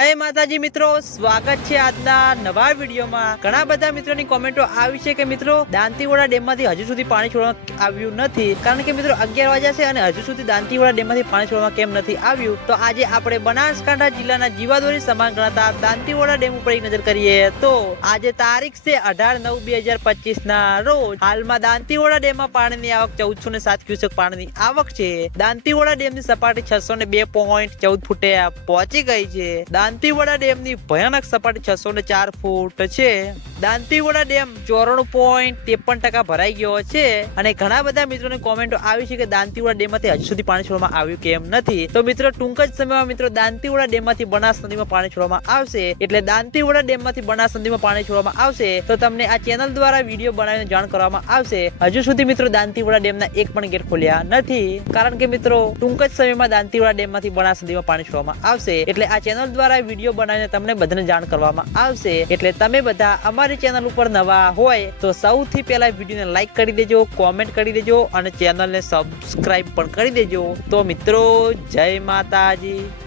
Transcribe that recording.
જય માતાજી મિત્રો, સ્વાગત છે આજના નવા વિડીયોમાં. ઘણા બધા મિત્રોની કોમેન્ટો આવી છે કે મિત્રો, દાંતીવાડા ડેમમાંથી હજુ સુધી પાણી છોડવામાં આવ્યું નથી. કારણ કે મિત્રો, અગિયાર વાગ્યા છે અને હજુ સુધી દાંતીવાડા ડેમમાંથી પાણી છોડવામાં કેમ નથી આવ્યું? તો આજે આપણે બનાસકાંઠા જિલ્લાના જીવાદોરી સમાન ગણાતા દાંતીવાડા ડેમ ઉપર એક નજર કરીએ તો આજે તારીખ છે અઢાર નવ બે હજાર પચીસ ના રોજ હાલમાં દાંતીવાડા ડેમમાં પાણીની આવક ચૌદસો ને સાત ક્યુસેક પાણીની આવક છે. દાંતીવાડા ડેમની સપાટી છસો ને બે પોઈન્ટ ચૌદ ફૂટે પહોંચી ગઈ છે. દાંતીવાડા ડેમની ભયાનક સપાટી છસો ને ચાર ફૂટ છે. દાંતીવાડા ડેમ ચોરાણું પોઈન્ટ ત્રેપન ટકા ભરાઈ ગયો છે અને ઘણા બધા મિત્રોની કોમેન્ટો આવી છે કે દાંતીવાડા ડેમમાંથી હજુ સુધી પાણી છોડવામાં આવ્યું કેમ નથી. તો મિત્રો, ટૂંક જ સમયમાં મિત્રો, દાંતીવાડા ડેમમાંથી બનાસ નદીમાં પાણી છોડવામાં આવશે. એટલે દાંતીવાડા ડેમમાંથી બનાસ નદીમાં પાણી છોડવામાં આવશે તો તમને આ ચેનલ દ્વારા વીડિયો બનાવીને જાણ કરવામાં આવશે. હજુ સુધી મિત્રો, દાંતીવાડા ડેમના એક પણ ગેટ ખોલ્યા નથી. કારણ કે મિત્રો, ટૂંક જ સમયમાં દાંતીવાડા ડેમમાંથી બનાસ નદીમાં પાણી છોડવામાં આવશે. એટલે આ ચેનલ દ્વારા વીડિયો બનાવીને તમને બધાને જાણ કરવામાં આવશે. એટલે તમે બધા અમારી ચેનલ ઉપર નવા હોય તો સૌથી પહેલા વિડીયોને લાઈક કરી દેજો કોમેન્ટ કરી દેજો અને ચેનલને સબસ્ક્રાઇબ પણ કરી દેજો. તો મિત્રો, જય માતાજી.